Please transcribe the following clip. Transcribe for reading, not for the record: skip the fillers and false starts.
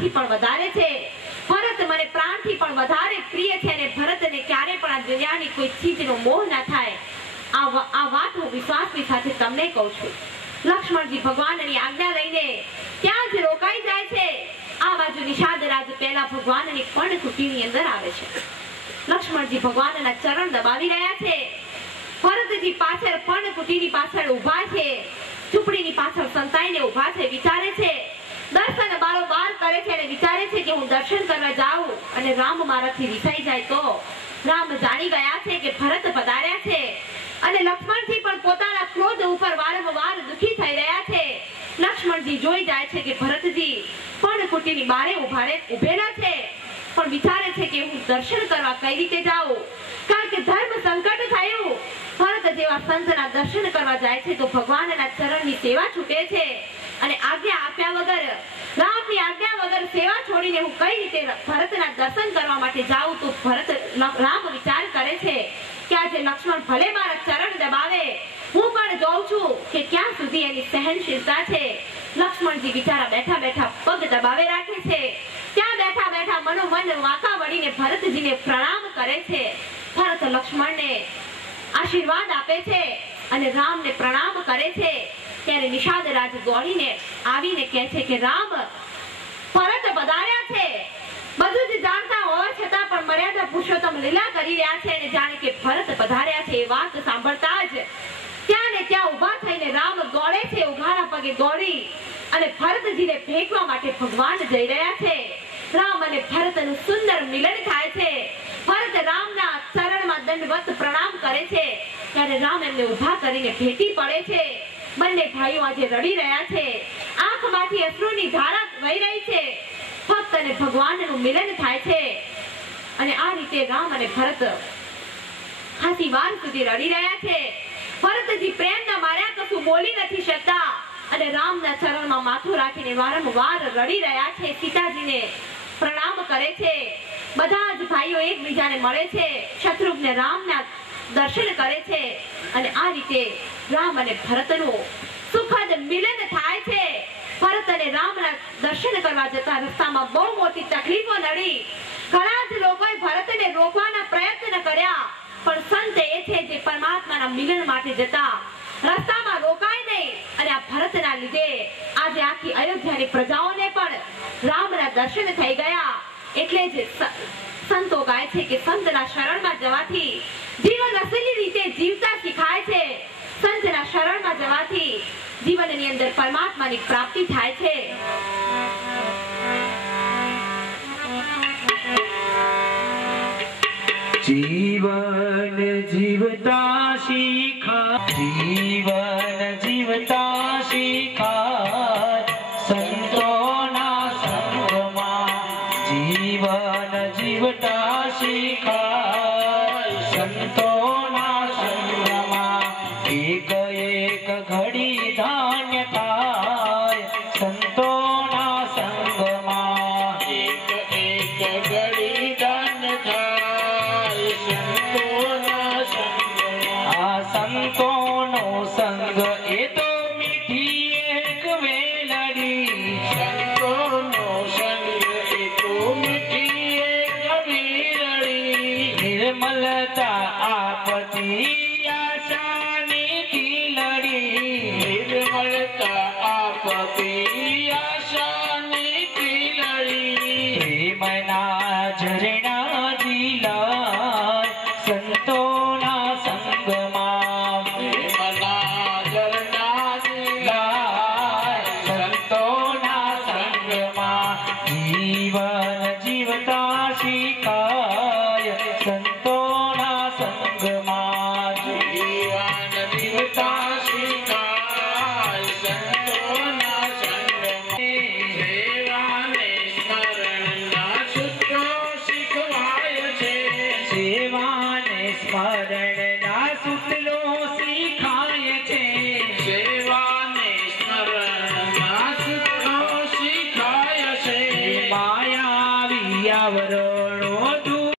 પ્રાણથી પણ વધારે છે. ભરત મને પ્રાણથી પણ વધારે પ્રિય છે અને ભરતને ક્યારે પણ આ દુનિયાની કોઈ ચીજનો મોહ ન થાય. આ વાત હું વિશ્વાસની સાથે તમને કહું છું. લક્ષ્મણજી ભગવાનની આજ્ઞા લઈને ત્યાં જ રોકાઈ જાય છે. આ બાજુ નિષાદ રાજ પહેલા ભગવાનની પર્ણકુટીની અંદર આવે છે. લક્ષ્મણજી ભગવાનના ચરણ દબાવી રહ્યા છે. ભરતજી પાછળ પર્ણકુટીની પાછળ ઊભા છે. ઝૂંપડીની પાછળ સંતાઈને ઊભા છે. વિચારે છે, દર્શન બારોબાર કરે છે અને વિચારે છે કે હું દર્શન કરવા જાઉં અને રામ મારાથી વિસાઈ જાય તો. રામ જાણી ગયા છે કે ભરત પધાર્યા છે અને લક્ષ્મણજી પણ પોતાના ક્રોધ ઉપર વારંવાર દુખી થઈ રહ્યા છે. લક્ષ્મણજી જોઈ જાય છે કે ભરતજી પર્ણકુટીની બારે ઉભેલા છે, પણ વિચારે છે કે હું દર્શન કરવા કઈ રીતે જાઉં, કારણ કે ધર્મ સંકટ થયું. ભરત જેવા સંતના દર્શન કરવા જાય છે તો ભગવાનના ચરણની સેવા છૂટે છે અને આજ્ઞા આપ્યા વગર, રામની આજ્ઞા વગર સેવા છોડીને હું કઈ રીતે ભરતના દર્શન કરવા માટે જાઉં. તો રામ વિચાર કરે છે કે આજે લક્ષ્મણ ભલે મારા ચરણ દબાવે, હું પણ જોઉં છું કે ક્યાં સુધી એની સહનશીલતા છે. લક્ષ્મણજી બિચારા બેઠા બેઠા પગ દબાવે રાખે છે. ત્યાં બેઠા બેઠા મનોમન વાંકા વળીને ભરતજીને પ્રણામ કરે છે. ભરત લક્ષ્મણને આશીર્વાદ આપે છે અને રામને પ્રણામ કરે છે. ત્યારે નિષાદ રાજ દોડીને આવીને કહે છે કે રામ, ભરત પધાર્યા છે. બધું જ જાણતા હોવા છતાં પણ મર્યાદા પુરુષોત્તમ લીલા કરી રહ્યા છે અને જાણે કે ભરત પધાર્યા છે એ વાત સાંભળતા જ ત્યાં ને ત્યાં ઊભા થઈને રામ દોડે છે. ઉઘાડા પગે દોડી અને ભરતજીને ભેટવા માટે ભગવાન જઈ રહ્યા છે. રામ અને ભરતનું સુંદર મિલન થાય છે. ભરત રામના ચરણમાં દંડવત પ્રણામ કરે છે. ત્યારે રામ એમને ઊભા કરીને ભેટી પડે છે. બંને ભાઈઓ આજે રડી રહ્યા છે. આંખમાંથી અશ્રુની ધારા વહી રહી છે. ભક્ત અને ભગવાનનું મિલન થાય છે અને આ રીતે રામ અને ભરત ખાસી વાર સુધી રડી રહ્યા છે. ભરતજી પ્રેમના માર્યા કશું બોલી નથી શકતા અને રામના ચરણમાં માથું રાખીને વારંવાર રડી રહ્યા છે. સીતાજીને પ્રણામ કરે છે. બધા જ ભાઈઓ એકબીજાને મળે છે. શત્રુઘ્ન રામના દર્શન કરે છે અને આ રીતે રામ અને ભરતનું સુખદ મિલન થાય છે. ભરત અને રામના દર્શન કરવા જતા રસ્તામાં બહુ મોટી તકલીફો નડી. ઘણા જ લોકોએ ભરતને રોકવાના પ્રયત્ન કર્યા, પણ સંત એ છે જે પરમાત્માના મિલન માટે જતા રસ્તામાં રોકાય નહીં અને આ ભરતના લીધે આજે આખી અયોધ્યાની પ્રજાઓને પણ રામના દર્શન થઈ ગયા. એટલે જ સંતો કહે છે કે સંતના શરણમાં જવાથી જીવન અસલી રીતે જીવતા શીખાય છે. સંતના શરણમાં જવાથી જીવનની અંદર પરમાત્માની પ્રાપ્તિ થાય છે. જીવન જીવતા શીખા, જીવન જીવતા શીખા સંતોના સંગમાં. જીવન જીવતા શીખા સંતોના સંગમાં. એક એક ઘડી ધાન્ય થાય સંતોના સંગમાં. એક એક ઘડી ધાન્ય થાય સંતોના સંગમાં. આ સંતોનો સંગ એ તો મીઠી એક વેલડી. સંતોનો સંગ એ તો મીઠી એક વેલડી. નિર્મલતા આપતી આશાની ખીલડી. નિર્મળતા આપતી આશાની ખીલડી. પ્રેમના ઝરણા ઝીલાય સંતોના સંગમાં. પ્રેમના ઝરણા ઝીલાય સંતોના સંગમાં. જીવન જીવતા શીખાય સંતોના સંગમાં. જીવન જીવતા શીખાય સંતોના સંગમાં. સેવાને સ્મરણના સૂત્રો શીખવાય છે. સેવાને સ્મરણ